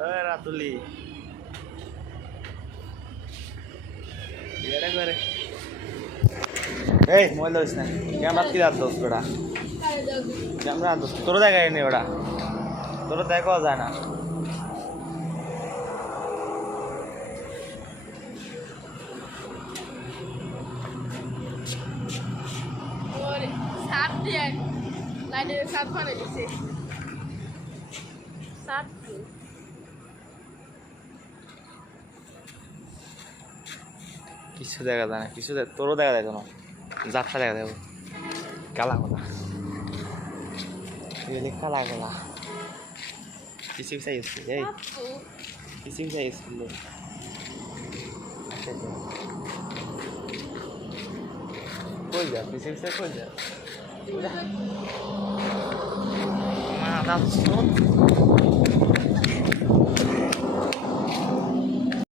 রাতুলি করে এই মোবাইল ধরিস না ক্যামেরা কি রাত দোষ বেড়া ক্যামেরা দোষ তোর দেখায় নি ওটা তোর দেখা যায় না কিছু দেখা যায় না কিছু তোরও দেখা যায় না যাত্রা দেখা যাবো কালা গোলা কালা গোলা কিছু চাই স্কুল এই কিছু চাই স্কুল কই যা কিছু কই যা মা